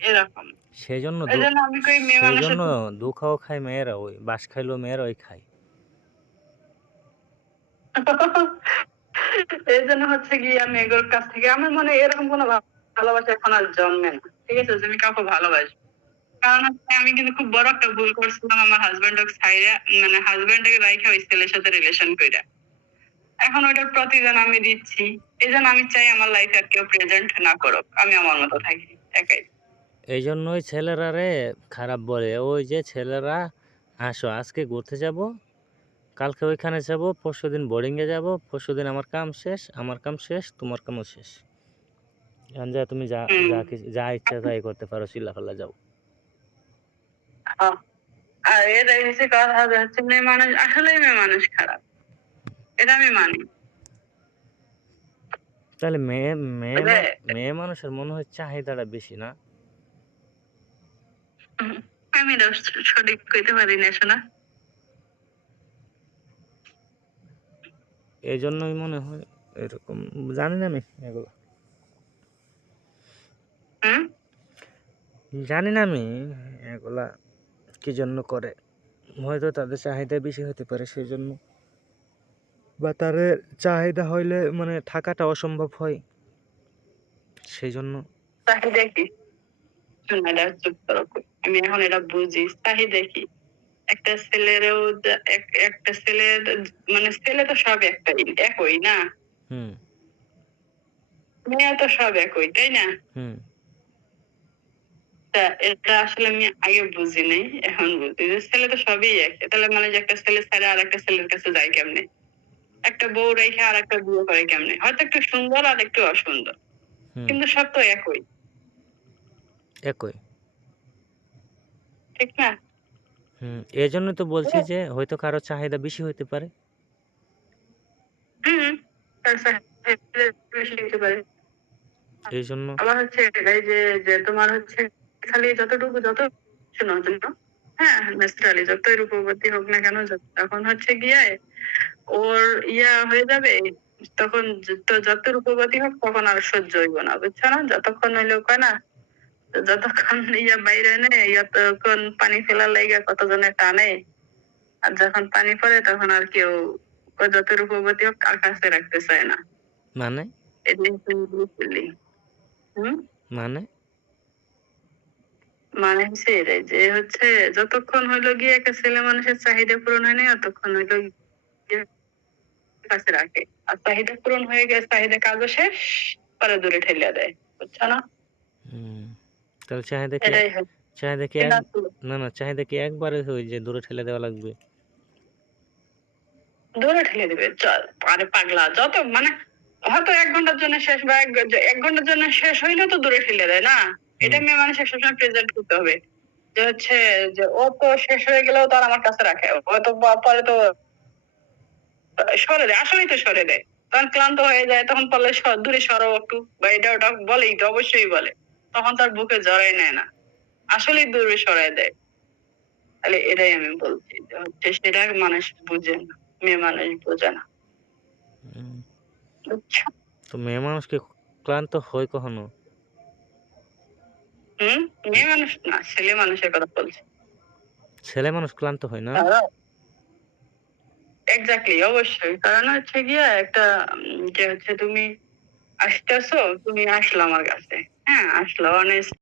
এরকম। সেজন্য এজন্য আমি কই মেয়ে মানুষের সেজন্য ধোঁকাও খায় মেয়েরা, ওই বাঁশ খাইলেও মেয়েরা ওই খায়। এজন্য হচ্ছে গিয়ে মেয়েগুলোর কাছ থেকে আমার মনে হয় এরকম কোনো ভালোবাসা এখন আর জন্মে না। ঠিক আছে? যে আমি কাউকে ভালোবাসবো। কারণ হচ্ছে আমি কিন্তু খুব বড় একটা ভুল করছিলাম আমার হাসব্যান্ডকে ছাইড়া মানে হাসব্যান্ডকে রাইখা ওই ছেলের সাথে রিলেশন কইরা। এখন ওটার প্রতিদান আমি দিচ্ছি। এজন্য আমি চাই আমার লাইফে আর কেউ প্রেজেন্ট না করুক। আমি আমার মতো থাকি। একাই। এইজন্যই ছেলেরারে খারাপ বলে। ওই যে ছেলেরা, আসো আজকে ঘুরতে যাবো, কালকে ওইখানে যাবো, পরশুদিন বোর্ডিংয়ে যাবো, পরশুদিন আমার কাম শেষ, আমার কাম শেষ, তোমার কামও শেষ। এখন যা তুমি যা হুম। যা ইচ্ছা তাই করতে পারো, চিল্লাফাল্লা যাও। আর এটাই হচ্ছে কথা যে হচ্ছে মেয়ে মানুষ আসলেই মেয়ে মানুষ খারাপ। এটা আমি মানি। তাহলে তবে মেয়ে মানুষের মনে হয় চাহিদাটা বেশি না? আমি এটা সঠিক কইতে পারি না শোনা। এই জন্যই মনে হয় এরকম। জানি না আমি এগুলো, হুম? জানি না আমি এগুলা কি জন্য করে। হয়তো তাদের চাহিদা বেশি হতে পারে সেই জন্য, বা তাদের চাহিদা হইলে মানে থাকাটা অসম্ভব হয় সেই জন্য। চাহিদা কি? শোনো এটা চুপ করো। আমি এখন এটা বুঝি। চাহিদা কি? একটা ছেলেরও একটা ছেলের মানে ছেলে তো সব একই না? হুম। মেয়ে তো সব একই, তাই না? হুম। তা এটা আসলে আমি আগে বুঝি নাই, এখন বুঝি যে ছেলে তো সবই এক। তাহলে মানে যে একটা ছেলে ছাড়া আর একটা ছেলের কাছে যায় কেমনে? একটা বউ রেখে আর একটা বিয়ে করে কেমনে? হয়তো একটু সুন্দর আর একটু অসুন্দর। হুম। কিন্তু সব তো একই। একই। ঠিক না? হুম, এই জন্যই তো বলছি যে হয়তো কারো চাহিদা বেশি হইতে পারে। হুম। তার চাহিদা বেশি হতে পারে। এই জন্য। আবার হচ্ছে এটাই যে যে তোমার হচ্ছে খালি যত শোনার জন্য হ্যাঁ ন্যাচারালি যতই রূপবতী হোক না কেন তখন হচ্ছে গিয়ে ওর হয়ে যাবে তখন তো যত রূপবতী হোক তখন আর সহ্য হইব না বুঝছো না যতক্ষণ হইলো কয় না যতক্ষণ বাইরে নেই ততক্ষণ পানি ফেলার লাইগা কতজনে টানে আর যখন পানি পড়ে তখন আর কেউ যত রূপবতী হোক কার কাছে রাখতে চায় না মানে? এটাই হম মানে? মানে হচ্ছে এটাই যে হচ্ছে যতক্ষণ হইলো গিয়ে একটা ছেলে মানুষের চাহিদা পূরণ হয় না ততক্ষণ হইলো গিয়ে কাছে রাখে আর চাহিদা পূরণ হয়ে গেছে চাহিদা কাজও শেষ পরে দূরে ঠেলিয়া দেয় বুঝছো না হুম, তাহলে চাহিদা কি, এটাই হচ্ছে চাহিদা কি এক, এটা না না চাহিদা কি একবারে হয় যে দূরে ঠেলে দেওয়া লাগবে? দূরে ঠেলে দিবে আরে পাগলা যত মানে হয়তো 1 ঘন্টার জন্য শেষ বা 1 ঘন্টার জন্য শেষ হইলেও তো দূরে ঠেলে দেয় না এটা হুম। মেয়ে মানুষের সবসময় প্রেজেন্ট করতে হবে যে হচ্ছে যে ও তো শেষ হয়ে গেলেও তার আমার কাছে রাখে ও তো পরে তো সরে দেয় আসলেই তো সরে দেয় তখন ক্লান্ত হয়ে যায় তখন বলে দূরে সরো একটু বা এটা ওটা বলেই তো অবশ্যই বলে তখন তার বুকে জড়াই নেয় না আসলেই দূরে সরাই দেয় তাহলে এটাই আমি বলছি যে হচ্ছে সেটা মানুষ বুঝে না মেয়ে মানুষ বোঝে না হুম, বুঝছো তো মেয়ে মানুষ কি ক্লান্ত হয় কখনো? হুম মেয়ে মানুষ না ছেলে মানুষের কথা বলছি ছেলে মানুষ ক্লান্ত হয় না? এক্স্যাক্টলি অবশ্যই কারণ হচ্ছে গিয়ে একটা যে হচ্ছে তুমি আসতেছো তুমি আসলো আমার কাছে হ্যাঁ আসলো অনেস্ট